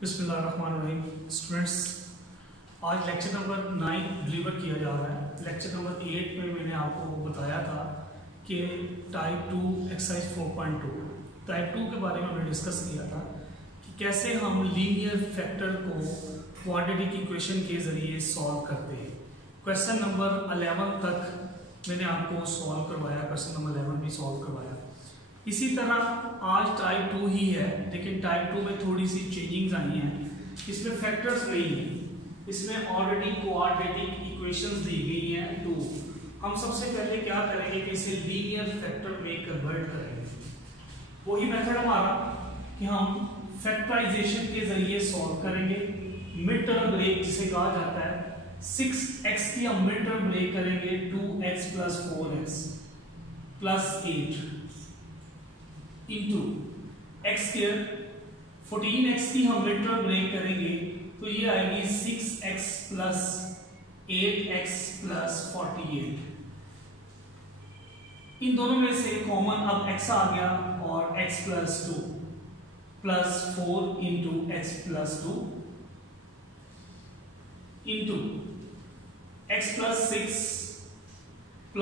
बिस्मिल्लाहिर्रहमानिर्रहीम। स्टूडेंट्स, आज lecture number 9 deliver किया जा रहा है। लेक्चर नंबर 8 में मैंने आपको बताया था कि टाइप 2 एक्सरसाइज 4.2 टाइप 2 के बारे में हमने डिस्कस किया था कि कैसे हम लीनियर फैक्टर को क्वाड्रेटिक इक्वेशन के ज़रिए सॉल्व करते हैं। क्वेश्चन नंबर 11 तक मैंने आपको सॉल्व करवाया, क्वेश्चन नंबर 11 भी सॉल्व करवाया। इसी तरह आज टाइप 2 ही है, लेकिन टाइप 2 में थोड़ी सी चेंजिंग्स आई हैं। इसमें फैक्टर्स नहीं है, इसमें ऑलरेडी क्वाड्रेटिक इक्वेशंस दी गई हैं 2। हम सबसे पहले क्या करेंगे कि इसे लीनियर फैक्टर में कन्वर्ट करेंगे। वही मेथड हमारा कि हम फैक्टराइजेशन के जरिए सॉल्व करेंगे। मिड टर्म ब्रेक जिसे कहा जाता है, 6x की हम मिड टर्म ब्रेक करेंगे 2x + 4x + 8 into x²। 14x की हम मिड टर्म ब्रेक करेंगे तो ये आएगी 6x + 8x + 48। इन दोनों में से कॉमन अब x आ गया और x + 2 + 4 into x + 2 into x + 6 +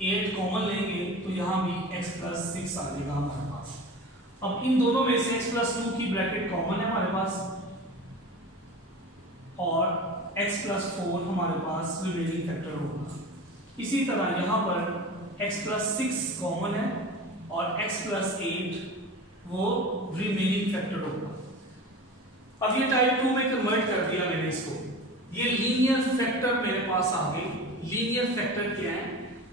8 common लेंगे तो यहां भी x + 6 आ जाएगा हमारे पास। अब इन दोनों में से x + 2 की ब्रैकेट कॉमन है हमारे पास और x + 4 हमारे पास रिमेनिंग फैक्टर होगा। इसी तरह यहां पर x + 6 कॉमन है और x + 8 वो रिमेनिंग फैक्टर होगा। अब ये टाइप 2 में कन्वर्ट कर दिया मैंने इसको। ये लीनियर फैक्टर मेरे पास आ गई। लीनियर फैक्टर क्या है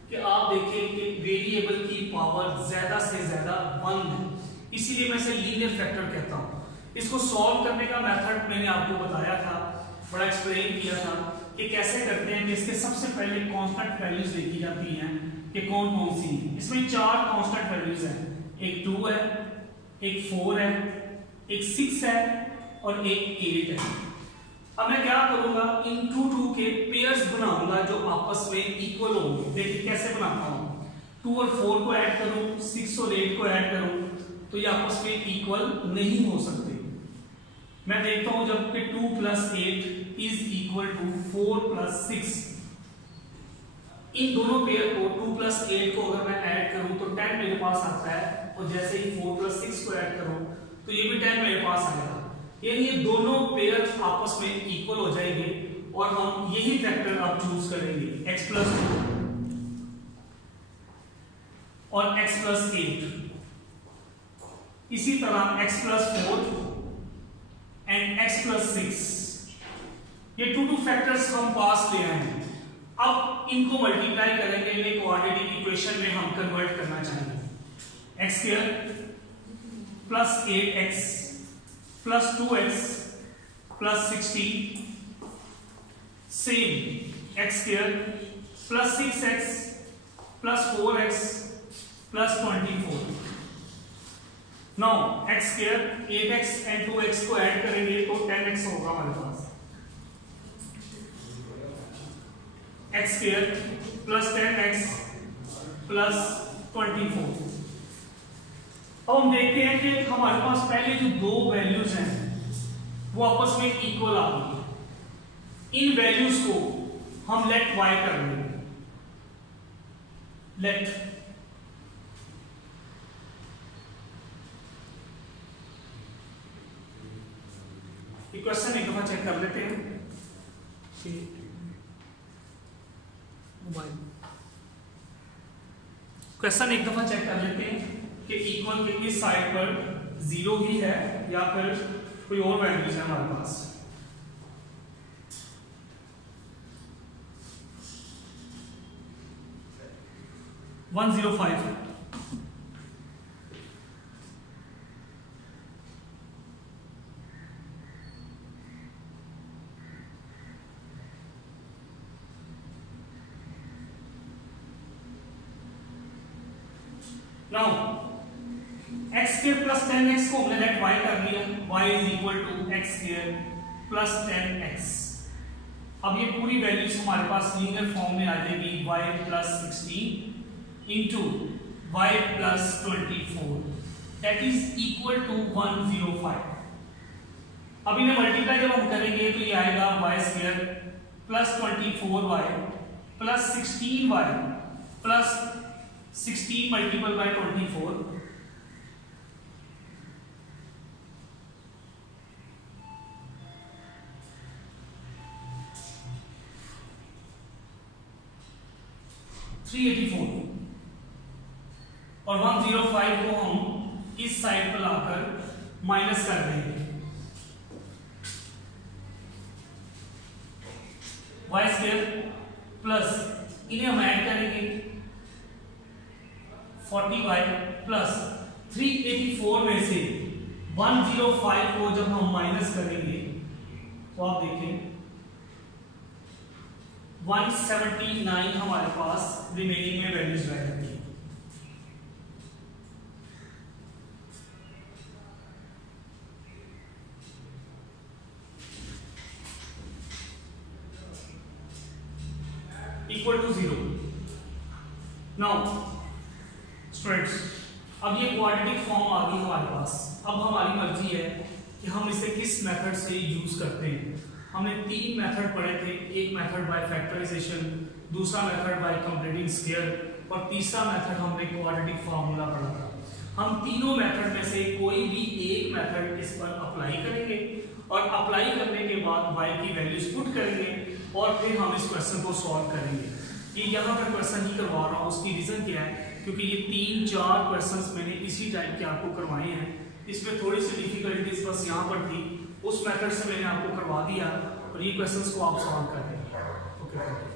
कि आप देखें कि वेरिएबल की पावर ज्यादा से ज्यादा 1 है, इसीलिए मैं इसे लीनियर फैक्टर कहता हूं। इसको सॉल्व करने का मेथड मैंने आपको बताया था, बड़ा एक्सप्लेन किया था कि कैसे करते हैं। कि इसके सबसे पहले कांस्टेंट वैल्यूज देखी जाती हैं कि कौन कौन सी है। इसमें 4 कांस्टेंट वैल्यूज हैं, एक 2 है, एक 4 है, एक 6 है और एक 8 है। अब मैं क्या करूंगा, इन 2 के पेयर्स बनाऊंगा जो आपस में इक्वल होंगे। देखिए कैसे बनाता हूं, 2 और 4 को ऐड करूं, 6 और 8 को ऐड करूं तो ये आपस में इक्वल नहीं हो सकते। मैं देखता हूं जब कि 2 + 8 = 4 + 6, इन दोनों पेयर को 2 + 8 को अगर मैं ऐड करूं तो 10 मेरे पास आता है और जैसे ही 4 + 6 को ऐड करूं तो ये भी 10 मेरे पास आएगा। यानी ये दोनों पेयर आपस में इक्वल हो जाएंगे और हम यही फैक्टर अब चूज करेंगे, x + 2 और x + 8। इसी तरह x + 4 एंड x + 6, ये 2 फैक्टर्स हम पास ले आए हैं। अब इनको मल्टीप्लाई करेंगे, इन्हें क्वाड्रेटिक इक्वेशन में हम कन्वर्ट करना चाहेंगे। x² + 8x + 2x + 16 same x² + 6x + 4x + 24। Now x² 8x and 2x को ऐड करेंगे तो 10x होगा हमारे पास। x² + 10x + 24। अब हम देखते हैं कि हमारे पास पहले जो 2 वैल्यूज हैं वो आपस में इक्वल आ गई। इन वैल्यूज को हम लेट y कर लेंगे। लेट क्वेश्चन एक दफा चेक कर लेते हैं कि क्वेश्चन एक दफा चेक कर लेते हैं कि इक्वल के इस साइड पर 0 ही है या फिर कोई और वैल्यूज है हमारे पास। है 105 है। नाउ x² + 10x को हमने लेट y कर लिया, y = x² + 10x। अब ये पूरी वैल्यूज हमारे पास लीनियर फॉर्म में आ जाएगी, y + 16 into y + 24 that is equal to 105। अब इन्हें मल्टीप्लाई जब हम करेंगे तो ये आएगा y square plus 24y plus 16y plus 16 multiple by 24 384 और 105 को हम इस साइड पर लाकर माइनस कर देंगे। वाई स्क्वायर प्लस इन्हें हम ऐड करेंगे 40y प्लस 384 में से 105 को जब हम माइनस करेंगे तो आप देखें 179 हमारे पास रिमेनिंग में वैल्यूज रह जाती है। Equal to 0। नाउ स्टूडेंट्स, अब ये क्वाड्रेटिक फॉर्म आ गई हमारे पास। अब हमारी मर्जी है कि हम इसे किस मेथड से यूज करते हैं। हमने 3 मेथड पढ़े थे, एक मेथड बाय फैक्टराइजेशन, दूसरा मेथड बाय कंप्लीटिंग स्क्वायर और तीसरा मेथड हमने क्वाड्रेटिक फार्मूला पढ़ा था। हम तीनों मेथड में से कोई भी एक मेथड इस पर अप्लाई करेंगे और अप्लाई करने के बाद y की वैल्यूज पुट करेंगे और फिर हम इस क्वेश्चन को सॉल्व करेंगे। ये यहाँ पर क्वेश्चन ही करवा रहा हूँ, उसकी रीजन क्या है, क्योंकि ये 3-4 क्वेश्चंस मैंने इसी टाइप के आपको करवाए हैं। इसमें थोड़ी सी डिफिकल्टीज बस यहाँ पर थी, उस मेथड से मैंने आपको करवा दिया और ये क्वेश्चंस को आप सॉल्व कर दें। ओके।